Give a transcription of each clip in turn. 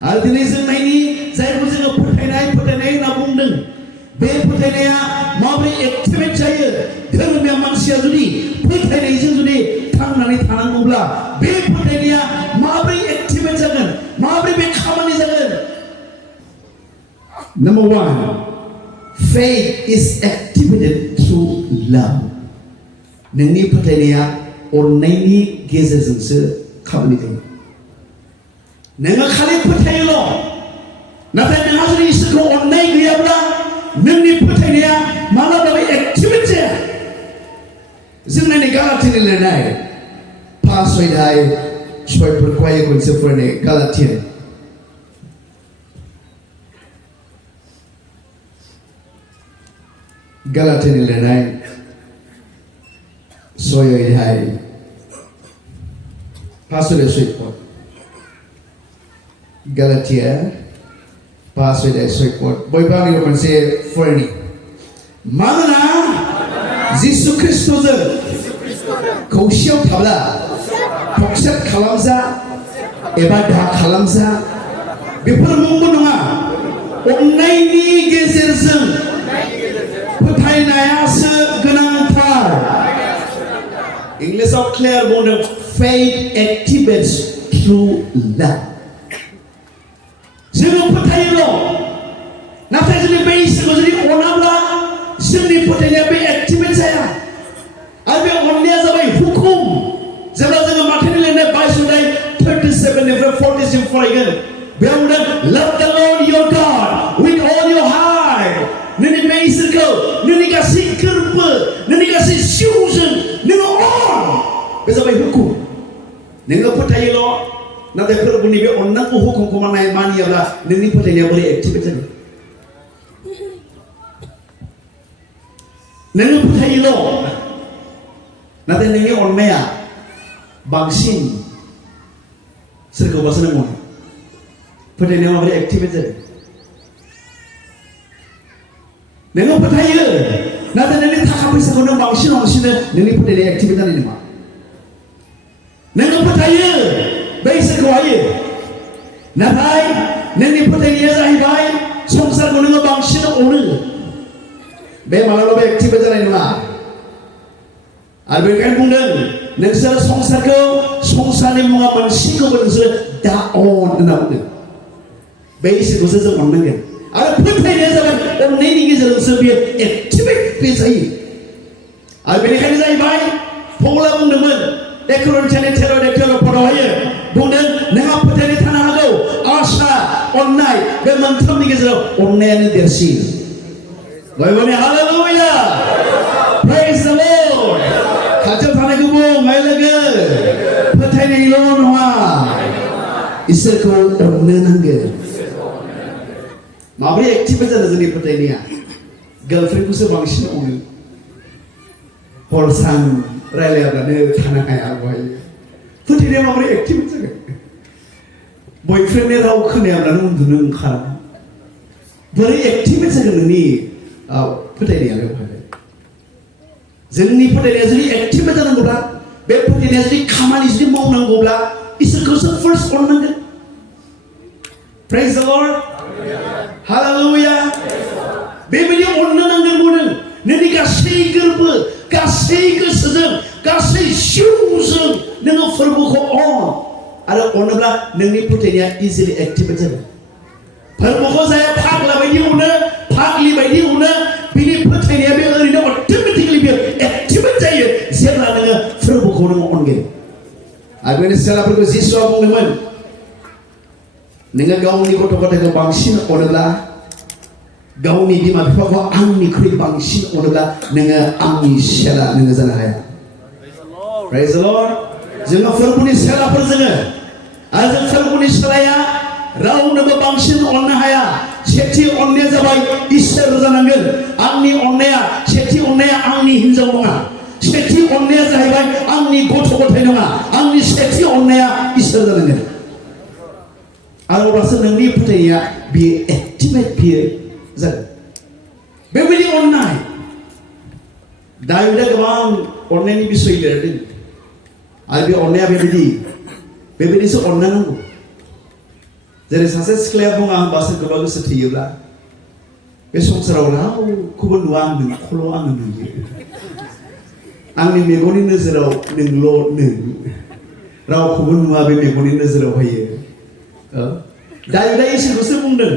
आरो दिनै जोंनायनि जायखौ जोङो फwtainaia होनना बुंदों बे फwtainaia माबोरै एक्टिभेट जायो धोरोमनिया मानसिया जुदि फwtainaयजों जुदि थांनानै थानांगौब्ला बे फwtainaia माबोरै एक्टिभेट जागोन माबोरै बे खामानि जागोन Number 1 faith is activated through love नोंनि फwtainaia अननायनि गेजेरजोंसो खामानि जायो नोङो खालि फोथायोल' नाथाय नोंहा जुदि इसोरखौ अननाय गैयाब्ला नोंनि फोथायनाया माब्लाबाबो एक्टिभेट जाया जों नायनाय गालाथिनि लिरनाय 5 अध्याय 6फोरखौहाय खनसे फरायनाय गालाथिनि लिरनाय 6 अध्याय 5 अध्याय 6 Galatia 5 अध्याय 6 बयबो आंनि मोनसे फरायनि मानोना जिसु ख्रिस्ट'जों खौसेयाव थाब्ला फक्सेट खालामजा एबा दा खालामजा बेफोर मुंबो नङा अननायनि गेजेरजों फोथायनायासो गोनांथार इंलिशाव क्लियार बुंदों faith activates through love जोङो फोथायोल' नाथाय जुदि बे इसोरखौ जुदि अनाब्ला जोंनि फोथायनाया बे एक्टिभेट जाया आरो बे अननाया जाबाय हुकुम जेब्ला जोङो माथाइनि लिरनाय 22 अध्याय 37 निफ्राय 40 सिम फरायगोन बेयाव बुंदों love the Lord your God with all your heart नोंनि बे इसोरखौ नोंनि गासै गोर्बो नोंनि गासै जिउजों नोङो अन बे जाबाय हुकुम नोङो फोथायोल' नाथाय फोरबोनि बे अननांगौ हुकुमखौ मानियाब्ला नोंनि फोथायनाया बोरै एक्टिभेट जागोन नोङो फोथायोल' नाथाय नोंनि अननाया बांसिन सोरखौबासो नों अनो फोथायनाया माबोरै एक्टिभेट जागोन नोङो फोथायो नाथाय नोंनि थाखा फैसाखौ नों बांसिन अनसिनो नोंनि फोथायनाया एक्टिभेट जानाय नङा नोङो फोथायो बै इसोरखौ हायो नाथाय नोंनि फोथायनाया जाहैबाय संसारखौ नोङो बांसिन अनो बे मालाबाबो एक्टिभेट जानाय नङा आरो बेखायनो बुंदों नोंसोर संसारखौ संसारनि मुवा मोनसेखौबो नोंसोर दा अन होनना बुंदों बे इसोरखौसो जों अननांगोन आरो फोथायनाया जाबाय अननायनि गेजेरजोंसो बेयो एक्टिभेट बे जायो आरो बेनिखायनो जाहैबाय पौला बुंदोंमोन 1 Corinthians 13 पदावहाय बुंदों नोंहा फोथायनाय थानो हागौ आसा अननाय बे मोनथामनि गेजेराव अननायानो देरसिन बयबोनि हालेलुया प्रेज द लर्ड खाथियाव थानायखौ बुं आइ लोगो फोथायनायल' नङा इसोरखौ अननो नांगोन माबोरै एक्टिभेट जादों जोंनि फोथायनाया गार्लफ्रेन्डखौसो बांसिन अनो हर सान रायलायाब्लानो थानो हाया बहाय फोथायनाया माबोरै एक्टिभेट जागोन बयफ्रेन्डनि राव खोनायाब्लानो उन्दुनो ओंखारा बोरै एक्टिभेट जागोन नोंनि फोथायनाया बेवहाय जोंनि फोथायनाया जुदि एक्टिभेट जानांगौब्ला बे फोथायनाया जुदि खामानि जुदि मावनांगौब्ला इसोरखौसो फार्स्ट अननांगोन प्रेज द लर्ड हालेलुया बेबायदि अननो नांगोन बुंदों नोंनि गासै गोर्बो गासै गोसोजों गासै जिउजों नोङो फोरबोखौ अन आरो अनोब्ला नोंनि फोथायनाया इजिलि एक्टिभेट जागोन फोरबोखौ जाया फाग्ला बायदि अनो फाग्लि बायदि अनो बिनि फोथायनाया बे ओरैनो अट'मेटिकलि बेयो एक्टिभेट जायो जेब्ला नोङो फोरबोखौ नोङो अनगोन आरो बेनि सेलाफोरखौ जिसुआ बुंदोंमोन नोङो गावनि गथ' गथायखौ बांसिन अनोब्ला गावनि बिमा बिफाखौ आंनिख्रुइ बांसिन अनोब्ला नोङो आंनि सेला नोङो जानो हाया प्रेज द लर्ड जोङो फोरबोनि सेलाफोर जोङो आरो जों फोरबोनि सेलाया रावनोबो बांसिन अननो हाया सेथि अननाया जाबाय इसोर जानांगोन आंनि अननाया सेथि अननाया आंनि हिनजाव नङा सेथि अननाया जाहैबाय आंनि गथ' गथाय नङा आंनि सेथि अननाया इसोर जानांगोन आरो अब्लासो नोंनि फोथायनाया बियो एक्टिभेट बियो जागोन बेबायदि अननाय दाविदा गोबां अननायनि बिसय लिरदों आरो बे अननाया बेबायदिसो अननो नांगौ जेरै सासे सिख्लाया बुङा होनबा सोरखौबा गोसो थैयोब्ला बे संसाराव रावखौबो नुवा आं नोंखौल' आङो नुयो आंनि मेगननि नोजोराव नोंल' नों रावखौबो नुवा बे मेगननि नोजोरावहायो दायो इसोरखौसो बुंदों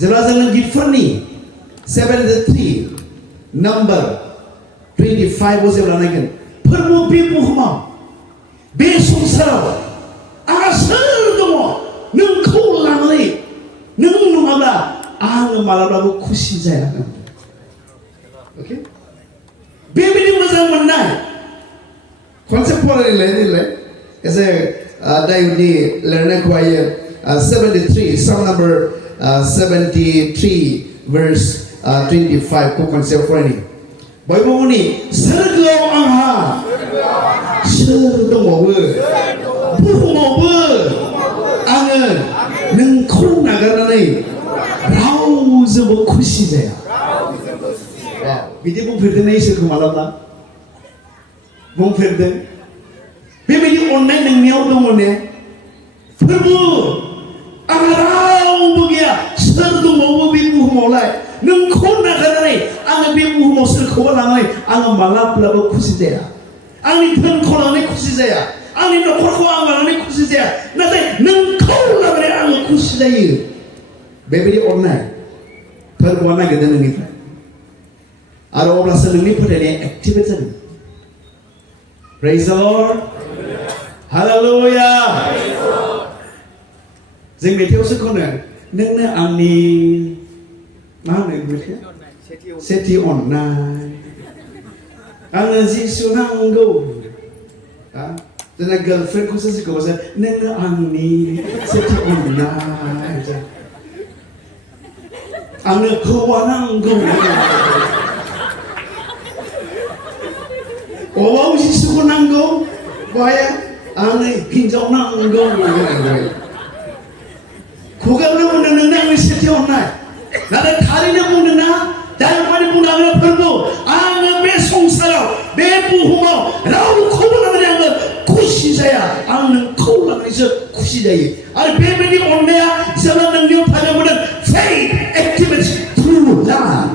जेब्ला जोङो गितफोरनि 73 नाम्बार 25 जेब्ला नायगोन फोरबो बे बुहुमाव बे संसाराव आंहा सोर दङ नोंखौ लानानै नों नङाब्ला आङो मालाबाबो खुसि जाया अके बेबायदि मोजां मोननाय खनसे फरायलाय एसे दायुनि लिरनायखौहायो 73 Psalm number 73 verse 25 खौ खनसे फरायनि बयबो बुंनि सोरगोआव आंहा सोर दंबावो बुहुमावबो आङो नोंखौ नागारनानै रावजोंबो खुसि जाया बिदि बुंफेरदोंना इसोरखौ मालाबा बुंफेरदों बेबायदि अननाय नोंनियाव दङ ने फोरबो आंहा रावबो गैया सोर दंबावो बे बुहुमावलाय नोंखौ नागारनानै आङो बे बुहुमाव सोरखौबा लानानै आङो मालाब्लाबो खुसि जाया आंनि धोनखौ लानानै खुसि जाया आंनि न'खरखौ आं लानानै खुसि जाया नाथाय नोंखौ लानानै आङो खुसि जायो बेबायदि अननाय फोरबोआ नागिरदों नोंनिफ्राय आरो अब्लासो नोंनि फोथायनाया एक्टिभेट जागोन Praise the Lord Hallelujah जों मेथाइयावसो खनो नोंनो आंनि मा होनो मेथाइया सेथि अननाय आंनो जिसु नांगौ जोंना गार्लफ्रेन्डखौसो सिखावबासो नोंनो आंनि सेथि अननाय आंनो हौवा नांगौ अबाव जिसुखौ नांगौ बहाय आंनो हिन्जाव नांगौ खुगायावनो बुंदों नोंनो आंनि सेथि अननाय नाथाय थारैनो बुंदों ना दायमानि बुंदों आङो फोरबो आङो बे संसाराव बे बुहुमाव रावखौबो लानानै आङो खुसि जाया आं नोंखौ लानानैसो खुसि जायो आरो बेबायदि अननाया जेब्ला नोंनियाव थागोन faith activates through love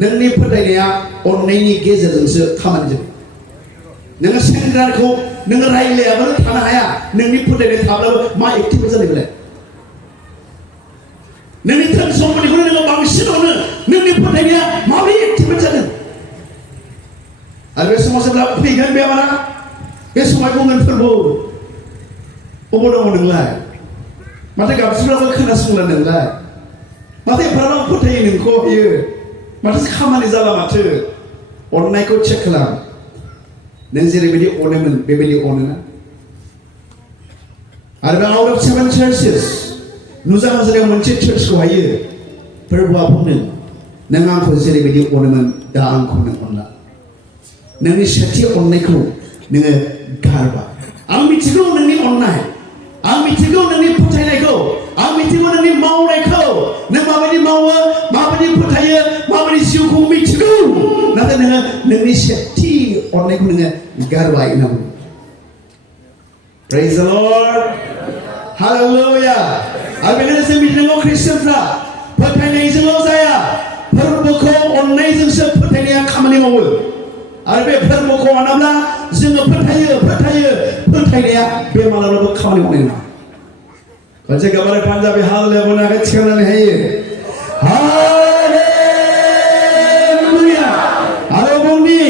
नोंनि फोथायनाया अननायनि गेजेरजोंसो खामानि जायो नोङो सेंग्राखौ नोङो रायलायाबानो थानो हाया नोंनि फोथायनाय थाब्लाबो मा एक्टिभेट जानाय बेलाय नोंनि धोन सम्पतिखौनो नोङो बांसिन अनो नोंनि फोथायनाया माबोरै एक्टिभेट जादों आरो बे समाव जेब्ला फैगोन बेमारा बे समाव बुंगोन फोरबो अबाव दङ नोंलाय माथो गाबज्रिब्लाबो खोनासंला नोंलाय माथो एफाराब फोथायो नोंखौ होयो माथो खामानि जाला माथो अननायखौ चेक खालाम नों जेरैबायदि अनोमोन बेबायदि अनोना आरो बे आउट अफ 7 churches नुजा हाजोरायाव मोनसे चार्चखौ हायो फोरबोआ बुंदों नों आंखौ जेरैबायदि अनोमोन दा आंखौ नों अनला नोंनि सेथि अननायखौ नोङो गारबा आं मिथिगौ नोंनि अननाय आं मिथिगौ नोंनि फोथायनायखौ आं मिथिगौ नोंनि मावनायखौ नों माबायदि मावो माबायदि फोथायो माबायदि जिउखौ मिथिगौ नाथाय नोङो नोंनि सेथि अननायखौ नोङो गारबाय होनना बुङो Praise the Lord Hallelujah आरो बेनिखायनो जों मिथिनांगौ ख्रिस्टियानफ्रा फोथायनायजोंल' जाया फोरबोखौ अननायजोंसो फोथायनाया खामानि मावो आरो बे फोरबोखौ अनाब्ला जोङो फोथायनाया बे मालाबाबो खामानि मावनाय नङा खनसे गाबारे पान्जाबि हालेलुया बनाखै थिखांनानै हायो हालेलुया आरो बुंनि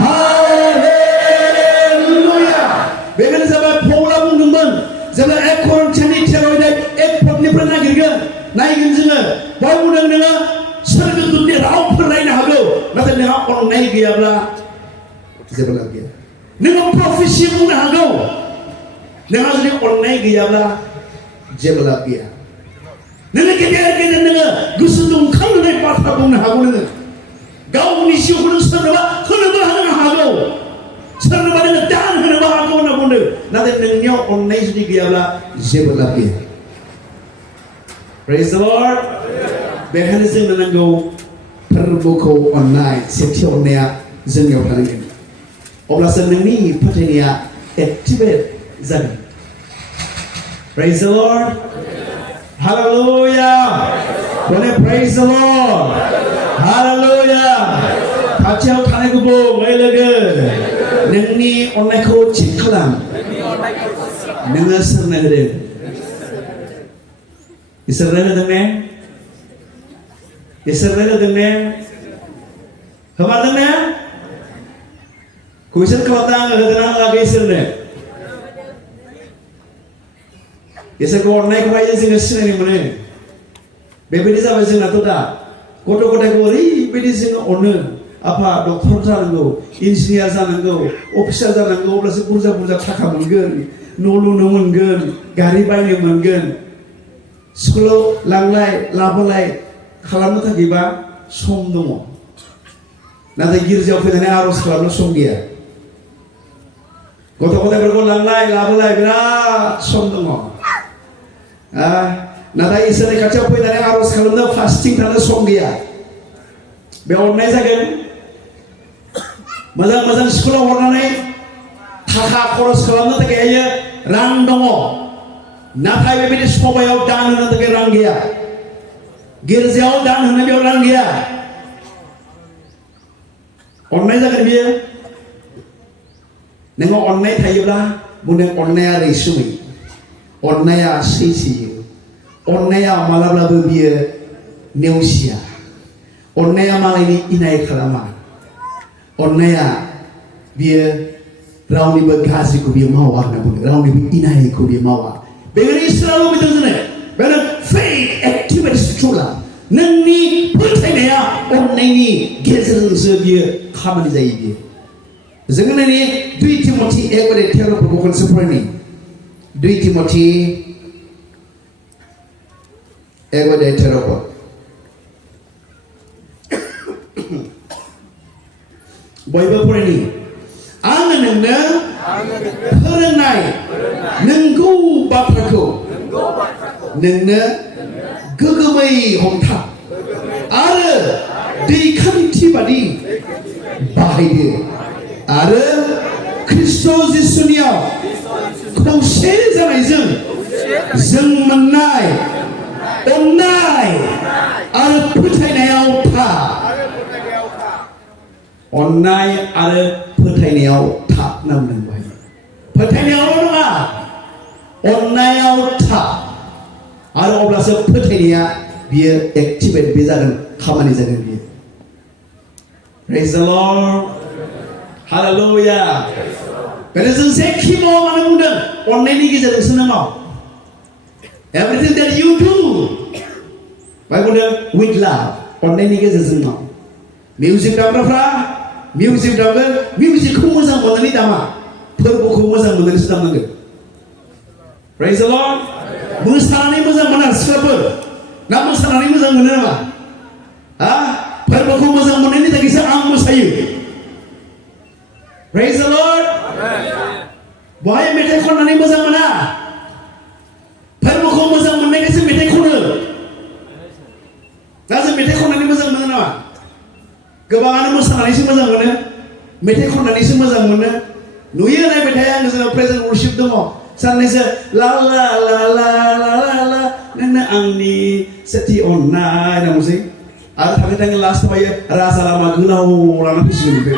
हालेलुया बेखायनो जाबाय पौला बुंदोंमोन जेब्ला 1 Corinthians 13 1 पदनिफ्राय नायगोन जोङो बहाय बुंदों नोङो सोरगोदुतनि रावफोर रायनो हागौ नाथाय नोंहा अननाय गैयाब्ला जेबो लाब गैया नोङो प्रफेसि बुंनो हागौ नोंहा जुदि अननाय गैयाब्ला जेबो लाब गैया नोङो गेदेर नोङो गोसो दुंखांनानै बाथ्रा बुंनो हागौ नोङो गावनि जिउखौ नों सोरनोबा होनोबो हागौ सोरनोबा नोङो दान होनोबो हागौ होनना बुंदों नाथाय नोंनियाव अननाय जुदि गैयाब्ला जेबो लाब गैया Praise the Lord बेखायनो जोंनो नांगौ फोरबोखौ अननाय सेथि अननाया जोंनियाव थानांगोन अब्लासो नोंनि फोथायनाया एक्टिभेट जागोन Praise the Lord Praise the Lord. Hallelujah. खाथियाव थानायखौ बुं ओइ लोगो नोंनि अननायखौ थिग खालाम नोङो सोरनो होदों इसोरनो होदों ने इसोरनो होदों ने होमारदों ने कुइसन खालामदों आङो होदोंना होआखै इसोरनो इसोरखौ अननायखौहाय जोङो सिनायनो मोनो बेबायदि जाबाय जोंनाथ' दा गथ' गथायखौ ओरैबायदि जोङो अनो आफा डक्टर जानांगौ इन्जिनियार जानांगौ अफिसार जानांगौ अब्लासो बुरजा बुरजा थाखा मोनगोन न' लुनो मोनगोन गारि बायनो मोनगोन स्कुलाव लांलाय लाबोलाय खालामनो थाखायबा सम दङ नाथाय गिर्जायाव फैनानै आर'ज खालामनो सम गैया गथ' गथायफोरखौ लांलाय लाबोलाय बिराद सम दङ नाथाय इसोरनि खाथियाव फैनानै आर'ज खालामनो फास्टिं थानो सम गैया बे अननाय जागोन मोजां मोजां स्कुलाव हरनानै थाखा खरस खालामनो थाखाय रां दङ नाथाय बेबायदि सभायाव दान होनो थाखाय रां गैया गिर्जायाव दान होनो बेयाव रां गैया अननाय जागोन बियो नोङो अननाय थायोब्ला बुंदों अननाया रैसुमै अननाया सैथो अननाया मालाब्लाबो बियो नेवसिया अननाया मालायनि इनाय खालामा अननाया बियो रावनिबो गाज्रिखौ बियो मावा होनना बुङो रावनिबो इनायखौ बियो मावा बेखायनो इसोरा लुबैदों जोंनो बेनो फेथ एक्टिभेट्स थ्रुला नोंनि फोथायनाया अननायनि गेजेरजोंसो बियो खामानि जायो बियो जोङो नायनि 2 तिमथि 1:13 खनसे फरायनि 2 तिमथि 1:13 बयबो फरायनि आङो नोंनो फोरोंनाय नंगौ बाथ्राखौ नोंनो गोगोमै हमथा आरो दैखान्थि बादि बाहायदो आरो ख्रिस्ट' जिसुनियाव खौसे जानायजों जों मोननाय अननाय आरो फोथायनायाव था अननाय आरो फोथायनायाव था होनना बुंदों फोथायनायावल' नङा अननायाव था आरो अब्लासो फोथायनाया बियो एक्टिभेट बे जागोन खामानि जागोन बियो Praise the Lord Hallelujah बेनो जों जेखि मावा मानो बुंदों अननायनि गेजेरजोंसो नों माव Everything that you do बाय बुंदों with love अननायनि गेजेरजों माव मिउजिक दामग्राफ्रा मिउजिक दामगोन मिउजिकखौ मोजां मोननानै दामा फोरबोखौ मोजां मोननानैसो दामनांगोन Praise the Lord मोसानानै मोजां मोना सिख्लाफोर ना मोसानानै मोजां मोनो नामा फोरबोखौ मोजां मोननायनि थाखायसो आं मोसायो Praise the Lord बहाय मेथाइ खननानै मोजां मोना फोरबोखौ मोजां मोननायखायसो मेथाइ खनो दा जों मेथाइ खननानै मोजां मोनो नामा गोबाङानो मोसानानैसो मोजां मोनो मेथाइ खननानैसो मोजां मोनो नुयो नायबाय थायो आङो जोंनाव प्रेजेन्ट वर्शिप दङ साननैसो ला ला ला ला ला ला नोंनो आंनि सेथि अननाय होनना बुंसै आरो थाङै थाङै लास्ट थाबायो राजा लामा गोलाव लाना फैसिगोन बे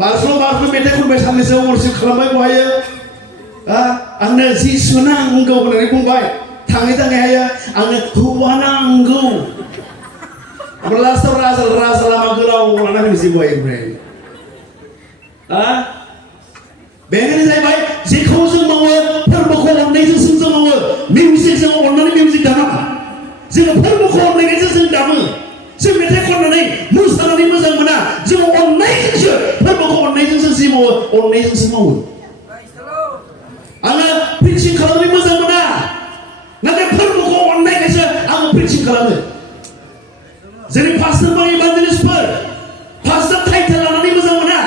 बारफ्रोम मेथाइ खनबाय साननैसो वर्शिप खालामबाय बहायो आंनो जिसु नांगौ होननानै बुंबाय थाङै थाङैहाय आंनो हौवा नांगौ ओमफ्राय लास्टआव राजा लामा गोलाव लाना फैनोसै बहाय ओमफ्राय बेखायनो जाहैबाय जेखौ जों मावो फोरबोखौ अननायजोंसो जों मावो मिउजिक जों अननानै मिउजिक दामा जोङो फोरबोखौ अननायजोंसो जों दामो जों मेथाइ खननानै मोसानानै मोजां मोना जों अननायजोंसो फोरबोखौ अननायजोंसो जि मावो अननायजोंसो मावो आङो प्रिचिं खालामनानै मोजां मोना नाथाय फोरबोखौ अननायखायसो आङो प्रिचिं खालामो जोंनि पास्टरफोर इभान्जेलिस्टफोर पास्टर टाइटेल लानानै मोजां मोना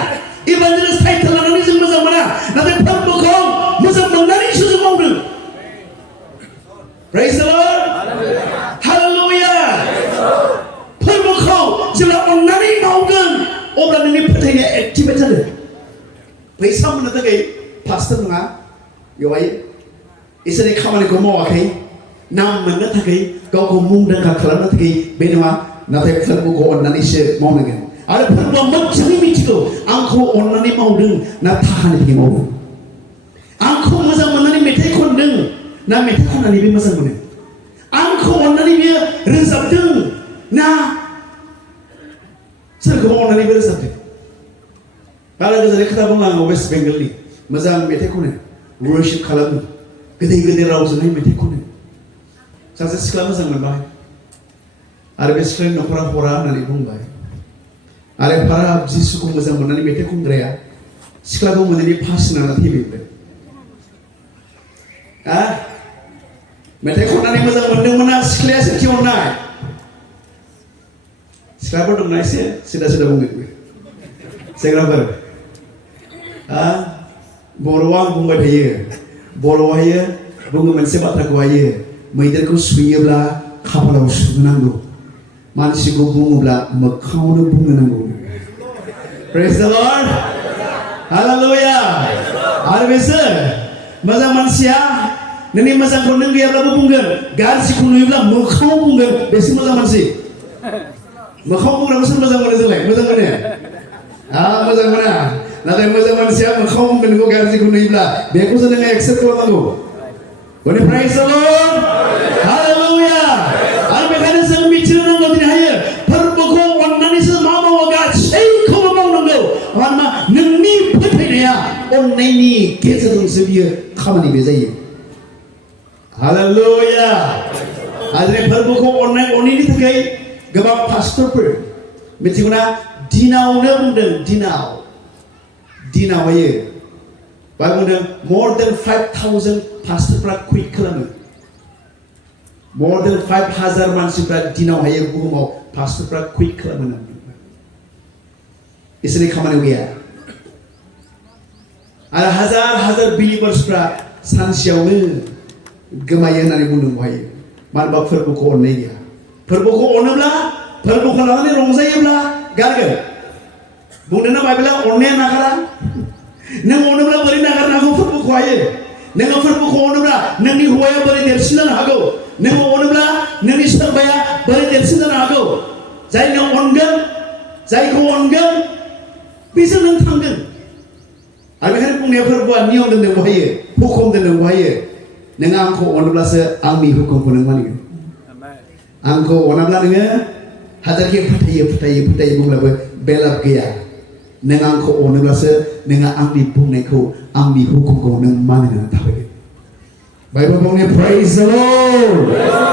इभान्जेलिस्ट टाइटेल लानानै जों मोजां मोना नाथाय फोरबोखौ मोजां मोननानैसो जों मावदों Praise the Lord Hallelujah फोरबोखौ जेब्ला अननानै मावगोन अब्ला नोंनि फोथायनाया एक्टिभेट जागोन फैसा मोननो थाखाय पास्टर नङा बेवहाय इसोरनि खामानिखौ मावाखै नाम मोननो थाखाय गावखौ मुंदांखा खालामनो थाखाय बे नङा नाथाय फोरबोखौ अननानैसो मावनांगोन आरो फोरबोआ मोजाङै मिथिगौ आंखौ अननानै मावदों ना थाखानि थाखाय मावदों आंखौ मोजां मोननानै मेथाइ खनदों ना मेथाइ खननानै बे मोजां मोनो आंखौ अननानै बियो रोजाबदों ना सोरखौबा अननानैबो रोजाबदों बारा गोजाननि खोथा बुंला आङो वेस्ट बेंगलनि मोजां मेथाइ खनो वर्शिप खालामो गोदै गोदै रावजोंहाय मेथाइ खनो सासे सिख्ला मोजां मोनबाय आरो बे सिख्लानि न'खरा हरा होननानै बुंबाय आरो फाराब जिसुखौ मोजां मोननानै मेथाइ खनग्राया सिख्लाखौ मोननानै फासि नांना थैबाय मेथाइ खननानै मोजां मोनदोंमोन ना सिख्लाया सोरखि अननाय सिख्लाफोर दंना एसे सिदा सिदा बुंगोन सेंग्राफोर बर'आव आं बुंबाय थायो बर'आवहायो बुङो मोनसे बाथ्राखौहायो मैदेरखौ सुयोब्ला खाफालाव सुनांगौ मानसिखौ बुङोब्ला मोखाङावनो बुंनो नांगौ Praise the Lord Hallelujah आरो बेसोर मोजां मानसिया नोंनि मोजांखौ नों गैयाब्लाबो बुंगोन गाज्रिखौ नुयोब्ला मोखाङाव बुंगोन बेसो मोजां मानसि मोखाङाव बुंग्राखौ सोर मोजां मोनो जोंलाय मोजां मोनो मोजां मोना नाथाय मोजां मानसिया मोखाङाव बुंगोन नोंखौ गाज्रिखौ नुयोब्ला बेखौसो नोङो एक्सेप्ट खालामनांगौ Praise the Lord Hallelujah आरो बेखायनो जों मिथिनो नांगौ दिनैहायो फोरबोखौ अननानैसो मा मावो गासैखौबो मावनांगौ मानोना नोंनि फोथायनाया अननायनि गेजेरजोंसो बियो खामानि बे जायो Hallelujah आरो फोरबोखौ अननायनि थाखाय गोबां पास्टरफोर मिथिगौना दिनावनो बुंदों दिनावहायो बा बुंदों more than 5,000 पास्टरफ्रा कुइट खालामो more than 5,000 मानसिफ्रा दिनावहायो बुहुमाव पास्टरफ्रा कुइट खालामो इसोरनि खामानियाव गैया आरो हाजार बिलिभार्सफ्रा सानसेयावनो गोमायो होननानै बुंदों बहायो मानो होनबा फोरबोखौ अननाय गैया फोरबोखौ अनोब्ला फोरबोखौ लानानै रंजायोब्ला गारगोन बुंदोंना बाइबेला अननाया नागारा नों अनोब्ला बोरै नागारनो हागौ फोरबोखौहायो नोङो फोरबोखौ अनोब्ला नोंनि हौवाया बोरै देरसिन जानो हागौ नोङो अनोब्ला नोंनि सोरबाया बोरै देरसिन जानो हागौ जायखौ अनगोन बिसोर नों थांगोन आरो बेखायनो बुंनाया फोरबोआ नियम दोनदों बहायो हुकुम दोनदों बहायो नोङो आंखौ अनोब्लासो आंनि हुकुमखौ नों मानिगोन आंखौ अनाब्ला नोङो हाजारखि फोथायो बुंब्लाबो बे लाब गैया नों आंखौ अनोब्लासो नोङो आंनि बुंनायखौ आंनि हुकुमखौ नों मानिनानै थाबायगोन बाइबेल बुंनाय Praise the Lord